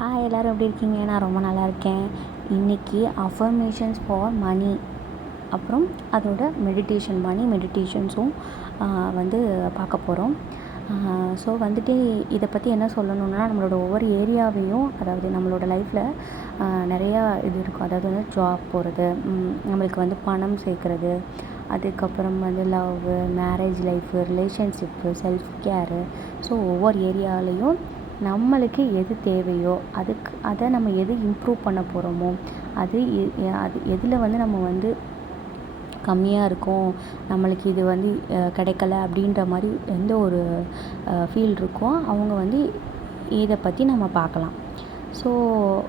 Hi எல்லோரும் எப்படி இருக்கீங்க? நான் ரொம்ப நல்லா இருக்கேன். இன்றைக்கி அஃபர்மேஷன்ஸ் ஃபார் மணி, அப்புறம் அதோட மணி மெடிடேஷன்ஸும் வந்து பார்க்க போகிறோம். ஸோ வந்துட்டு இதை பற்றி என்ன சொல்லணுன்னா, நம்மளோட ஒவ்வொரு ஏரியாவையும், அதாவது நம்மளோட லைஃப்பில் நிறையா இது இருக்கும். அதாவது வந்து ஜாப் போகிறது, நம்மளுக்கு வந்து பணம் சேர்க்குறது, அதுக்கப்புறம் வந்து love, marriage life, relationship, self care. So ஒவ்வொரு ஏரியாலையும் நம்மளுக்கு எது தேவையோ அதை நம்ம எது இம்ப்ரூவ் பண்ண போகிறோமோ, அது எதில் வந்து நம்ம வந்து கம்மியாக இருக்கும், நம்மளுக்கு இது வந்து கிடைக்கல அப்படின்ற மாதிரி எந்த ஒரு ஃபீல் இருக்கோ அவங்க வந்து இதை பற்றி நம்ம பார்க்கலாம். ஸோ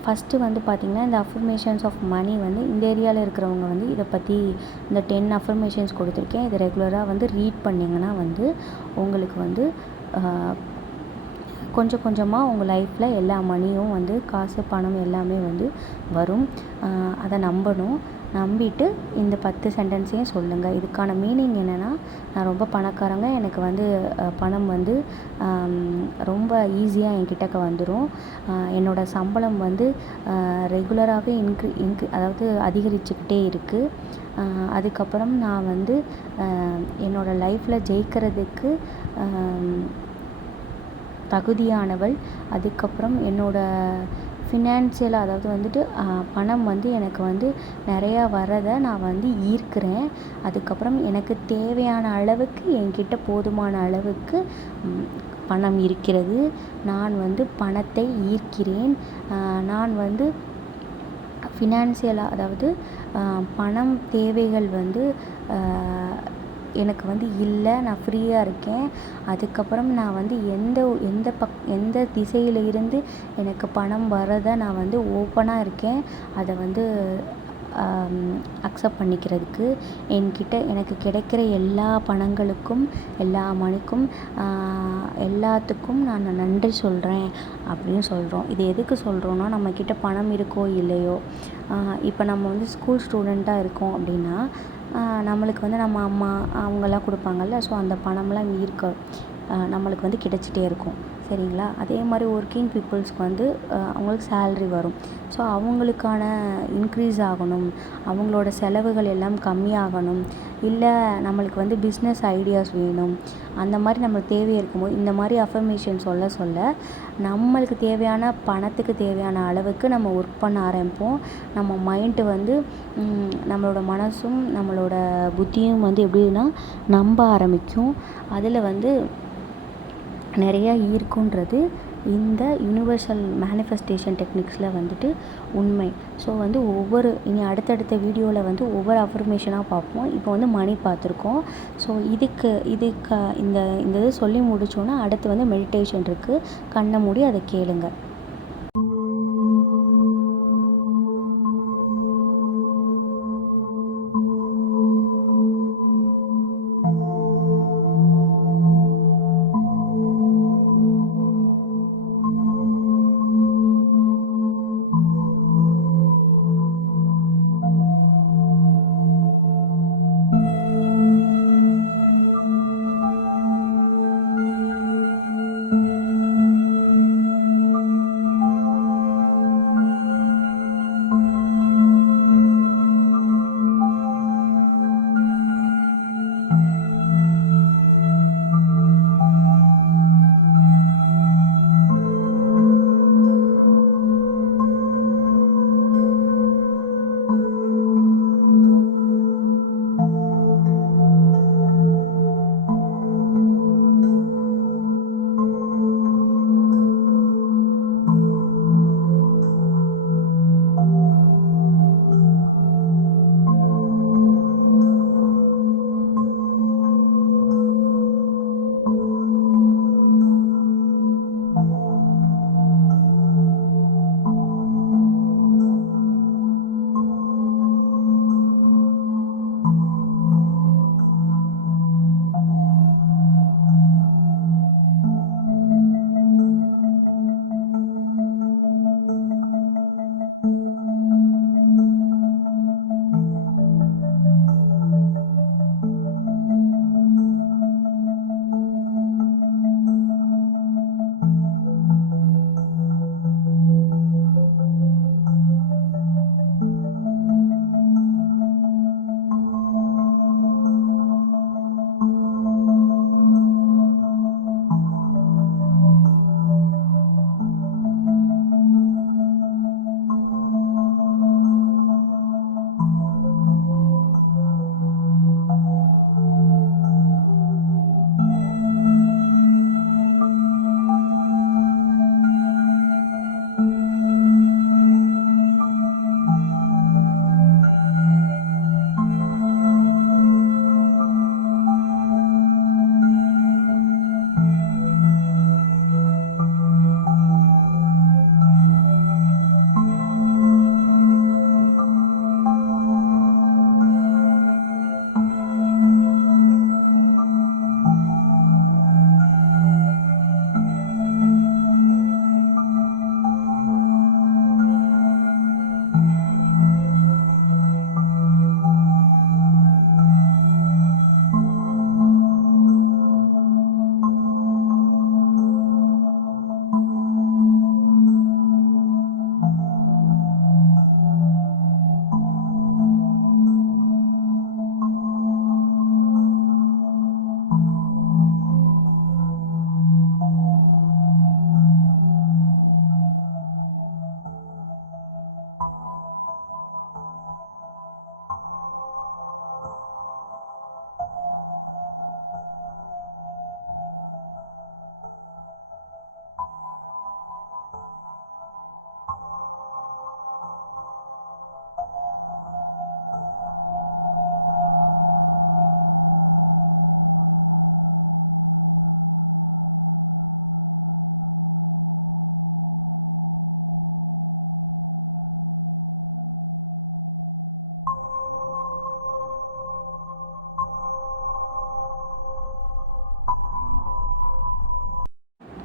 ஃபஸ்ட்டு வந்து பார்த்திங்கன்னா, இந்த அஃபர்மேஷன்ஸ் ஆஃப் மணி வந்து இந்த ஏரியாவில் இருக்கிறவங்க வந்து இதை பற்றி இந்த 10 அஃபர்மேஷன்ஸ் கொடுத்துருக்கேன். இதை ரெகுலராக வந்து ரீட் பண்ணிங்கன்னா வந்து உங்களுக்கு வந்து கொஞ்சம் கொஞ்சமாக உங்கள் லைஃப்பில் எல்லா மணியும் வந்து காசு பணம் எல்லாமே வந்து வரும். அதை நம்பிட்டு இந்த 10 சென்டென்ஸையும் சொல்லுங்கள். இதுக்கான மீனிங் என்னென்னா, நான் ரொம்ப பணக்காரங்க, எனக்கு வந்து பணம் வந்து ரொம்ப ஈஸியாக என்கிட்டக்க வந்துடும். என்னோடய சம்பளம் வந்து ரெகுலராகவே அதாவது அதிகரிச்சுக்கிட்டே இருக்குது. அதுக்கப்புறம் நான் வந்து என்னோடய லைஃப்பில் ஜெயிக்கிறதுக்கு தகுதியானவள். அதுக்கப்புறம் என்னோடய ஃபினான்சியலாக, அதாவது வந்துட்டு பணம் வந்து எனக்கு வந்து நிறையா வரதை நான் வந்து ஈர்க்கிறேன். அதுக்கப்புறம் எனக்கு தேவையான அளவுக்கு என்கிட்ட போதுமான அளவுக்கு பணம் இருக்கிறது. நான் வந்து பணத்தை ஈர்க்கிறேன். நான் வந்து ஃபினான்சியலாக, அதாவது பணம் தேவைகள் வந்து எனக்கு வந்து இல்லை, நான் ஃப்ரீயாக இருக்கேன். அதுக்கப்புறம் நான் வந்து எந்த திசையில் இருந்து எனக்கு பணம் வரதை நான் வந்து ஓப்பனாக இருக்கேன், அதை வந்து அக்செப்ட் பண்ணிக்கிறதுக்கு. எனக்கு கிடைக்கிற எல்லா பணங்களுக்கும், எல்லா மணிக்கும், எல்லாத்துக்கும் நான் நன்றி சொல்கிறேன் அப்படின்னு சொல்கிறோம். இது எதுக்கு சொல்கிறோன்னா, நம்மக்கிட்ட பணம் இருக்கோ இல்லையோ, இப்போ நம்ம வந்து ஸ்கூல் ஸ்டூடெண்ட்டாக இருக்கோம் அப்படின்னா, நம்மளுக்கு வந்து நம்ம அம்மா அவங்கெல்லாம் கொடுப்பாங்கள்ல, ஸோ அந்த பணம்லாம் நம்மளுக்கு வந்து கிடைச்சிட்டே இருக்கும். சரிங்களா? அதே மாதிரி ஒர்க்கிங் பீப்புள்ஸ்க்கு வந்து அவங்களுக்கு சேல்ரி வரும். ஸோ அவங்களுக்கான இன்க்ரீஸ் ஆகணும், அவங்களோட செலவுகள் எல்லாம் கம்மியாகணும், இல்லை நம்மளுக்கு வந்து பிஸ்னஸ் ஐடியாஸ் வேணும், அந்த மாதிரி நம்மளுக்கு தேவை இருக்கும்போது இந்த மாதிரி அஃபர்மேஷன் சொல்ல நம்மளுக்கு தேவையான பணத்துக்கு தேவையான அளவுக்கு நம்ம ஒர்க் பண்ண ஆரம்பிப்போம். நம்ம மைண்டு வந்து நம்மளோட மனசும் நம்மளோட புத்தியும் வந்து எப்படின்னா நம்ப ஆரம்பிக்கும். அதில் வந்து நிறையா ஈர்க்குன்றது இந்த யூனிவர்சல் மேனிஃபெஸ்டேஷன் டெக்னிக்ஸில் வந்துட்டு உண்மை. ஸோ வந்து இனி அடுத்தடுத்த வீடியோவில் வந்து ஒவ்வொரு அஃபர்மேஷனாக பார்ப்போம். இப்போ வந்து மணி பார்த்துருக்கோம். ஸோ இதுக்கு இந்த இது சொல்லி முடித்தோன்னா அடுத்து வந்து மெடிடேஷன் இருக்குது. கண்ணை மூடி அதை கேளுங்க.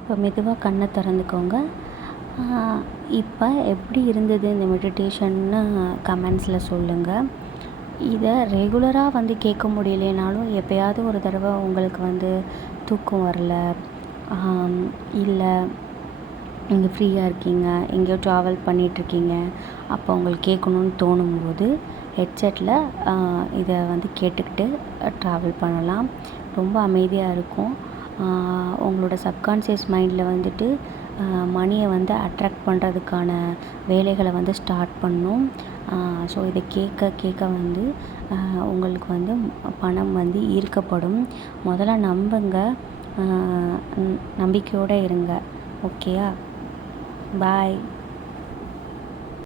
இப்போ மெதுவாக கண்ணை திறந்துக்கோங்க. இப்போ எப்படி இருந்தது இந்த மெடிடேஷன்னு கமெண்ட்ஸில் சொல்லுங்கள். இதை ரெகுலராக வந்து கேட்க முடியலைனாலும் எப்போயாவது ஒரு தடவை உங்களுக்கு வந்து தூக்கம் வரல, இல்லை நீங்கள் ஃப்ரீயாக இருக்கீங்க, எங்கேயோ ட்ராவல் பண்ணிகிட்ருக்கீங்க, அப்போ உங்களுக்கு கேட்கணுன்னு தோணும்போது ஹெட்செட்டில் இதை வந்து கேட்டுக்கிட்டு ட்ராவல் பண்ணலாம். ரொம்ப அமைதியாக இருக்கும். உங்களோட சப்கான்ஷியஸ் மைண்டில் வந்துட்டு மணியை வந்து அட்ராக்ட் பண்ணுறதுக்கான வேலைகளை வந்து ஸ்டார்ட் பண்ணும். ஸோ இதை கேட்க கேட்க வந்து உங்களுக்கு வந்து பணம் வந்து ஈர்க்கப்படும். முதல்ல நம்புங்க, நம்பிக்கையோடு இருங்க. ஓகேயா? பாய்.